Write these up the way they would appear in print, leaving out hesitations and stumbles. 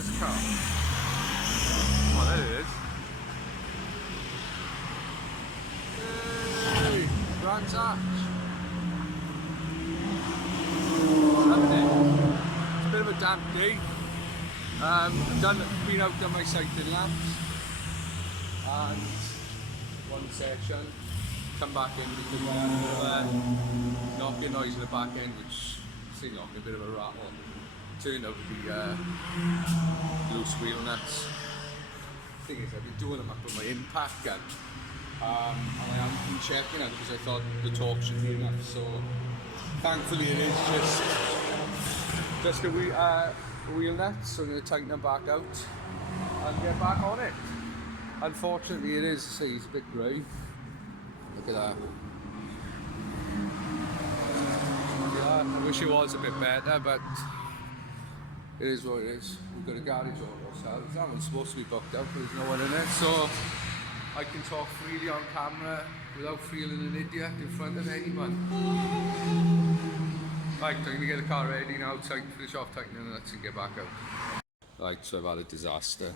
Where's the car? Oh, there it is. Hey, Brands Arch. Lovely. It's a bit of a damp day. I've been out on my cycling laps and one section, come back in because I had a bit of a knocking noise in the back end, which seemed like a bit of a rattle. Turned out to be loose wheel nuts. The thing is, I've been doing them up with my impact gun, and I haven't been checking it because I thought the torque should be enough. So thankfully it is just a wheel nuts, so I'm going to tighten them back out and get back on it. Unfortunately it is, see, it's a bit grey. Look at that. I wish it was a bit better, but it is what it is. We've got a garage all ourselves. That one's supposed to be booked out, but there's no one in it, so I can talk freely on camera without feeling an idiot in front of anyone. Right, I'm going to get the car ready now, finish off tightening the nuts and get back out. Right, so I've had a disaster.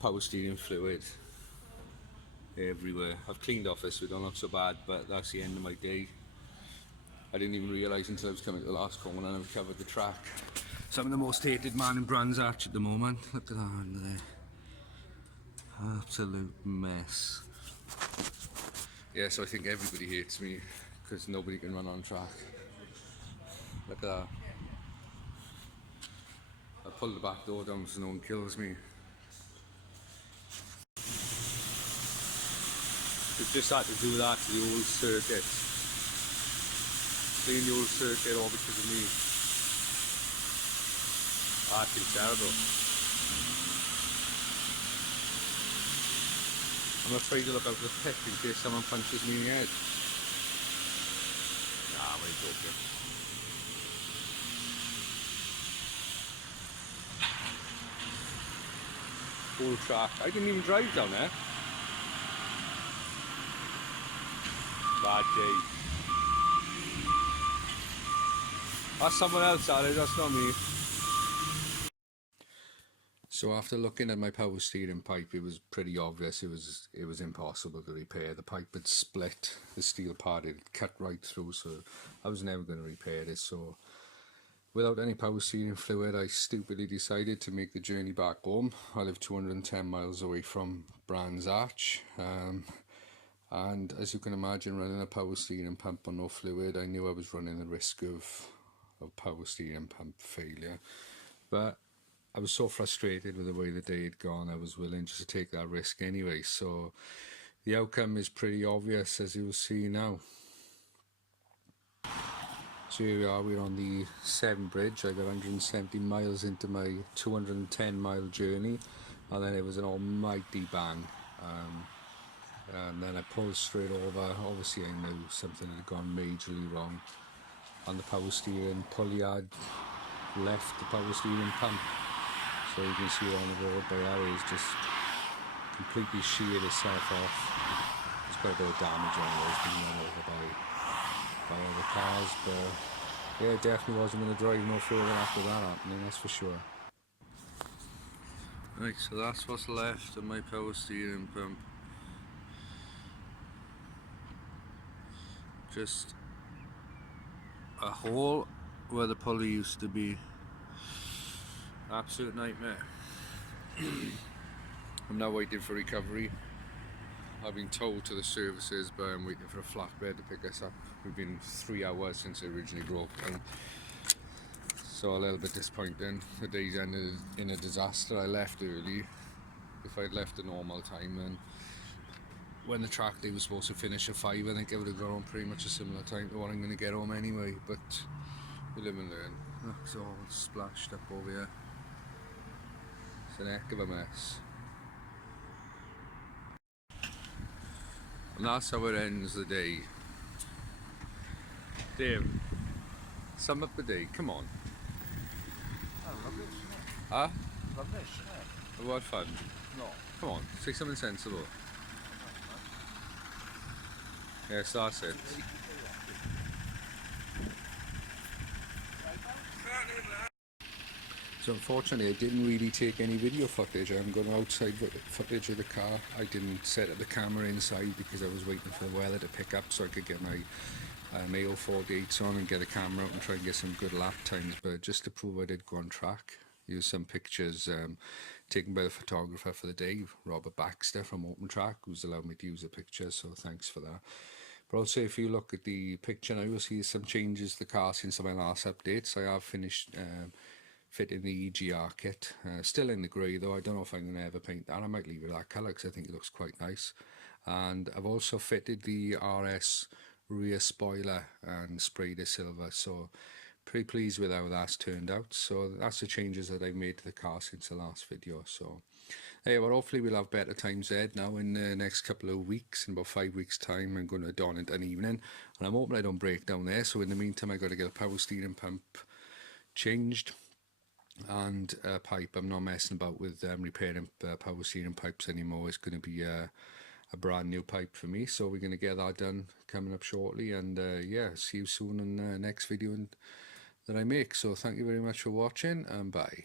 Power steering fluid everywhere. I've cleaned off this so it don't look so bad, but that's the end of my day. I didn't even realise until I was coming to the last corner and I've covered the track. So I'm the most hated man in Brands Arch at the moment. Look at that under there. Absolute mess. Yeah, so I think everybody hates me because nobody can run on track. Look at that. I pulled the back door down so no one kills me. We've just had to do that to the old circuit. Clean the old circuit all because of me. That's been terrible. I'm afraid to look out the pit in case someone punches me in the head. Nah, I'm only joking. Full track. I didn't even drive down there. Bad day. That's someone else, Ali, that's not me. So after looking at my power steering pipe, it was pretty obvious it was impossible to repair. The pipe had split, the steel part had cut right through, so I was never going to repair it. So without any power steering fluid, I stupidly decided to make the journey back home. I live 210 miles away from Brands Arch. And as you can imagine, running a power steering pump on no fluid, I knew I was running the risk of power steering pump failure. But I was so frustrated with the way the day had gone, I was willing just to take that risk anyway. So the outcome is pretty obvious, as you'll see now. So here we are, we're on the Severn Bridge. I got 170 miles into my 210 mile journey, and then it was an almighty bang. And then I pulled straight over. Obviously I knew something had gone majorly wrong, and the power steering pulley had left the power steering pump. So you can see on the road by now it's just completely sheared itself off. There's quite a bit of damage on it. It's been run over by other cars, but yeah, definitely wasn't going to drive no further after that happening, that's for sure. Right, so that's what's left of my power steering pump. Just a hole where the pulley used to be. Absolute nightmare. I'm now waiting for recovery. I've been told to the services, but I'm waiting for a flatbed to pick us up. We've been 3 hours since it originally broke down. So a little bit disappointing. The day's ended in a disaster. I left early. If I'd left a normal time, then when the track day was supposed to finish at 5, I think I would have got home pretty much a similar time to what I'm going to get home anyway, but we live and learn. Look, it's all splashed up over here. It's an heck of a mess. And that's how it ends the day. Dave, sum up the day, come on. Oh, rubbish, isn't it? Huh? Rubbish, isn't it? What fun? No. Come on, say something sensible. Yes, that's it. So unfortunately I didn't really take any video footage. I'm going outside footage of the car. I didn't set up the camera inside because I was waiting for the weather to pick up so I could get my AO 48s on and get a camera out and try and get some good lap times. But just to prove I did go on track, use some pictures taken by the photographer for the day, Robert Baxter from Open Track, who's allowed me to use the pictures, so thanks for that. But also if you look at the picture now, you'll see some changes to the car since my last updates. I have finished fitting the EGR kit, still in the grey though. I don't know if I'm going to ever paint that. I might leave it that colour because I think it looks quite nice. And I've also fitted the RS rear spoiler and sprayed it silver, so pretty pleased with how that's turned out. So that's the changes that I've made to the car since the last video. So yeah, well, hopefully we'll have better times ahead now in the next couple of weeks. In about 5 weeks time I'm going to don it an evening, and I'm hoping I don't break down there. So in the meantime I got to get a power steering pump changed and a pipe. I'm not messing about with repairing power steering pipes anymore. It's going to be a brand new pipe for me, so we're going to get that done coming up shortly. And yeah, see you soon in the next video that I make. So thank you very much for watching, and bye.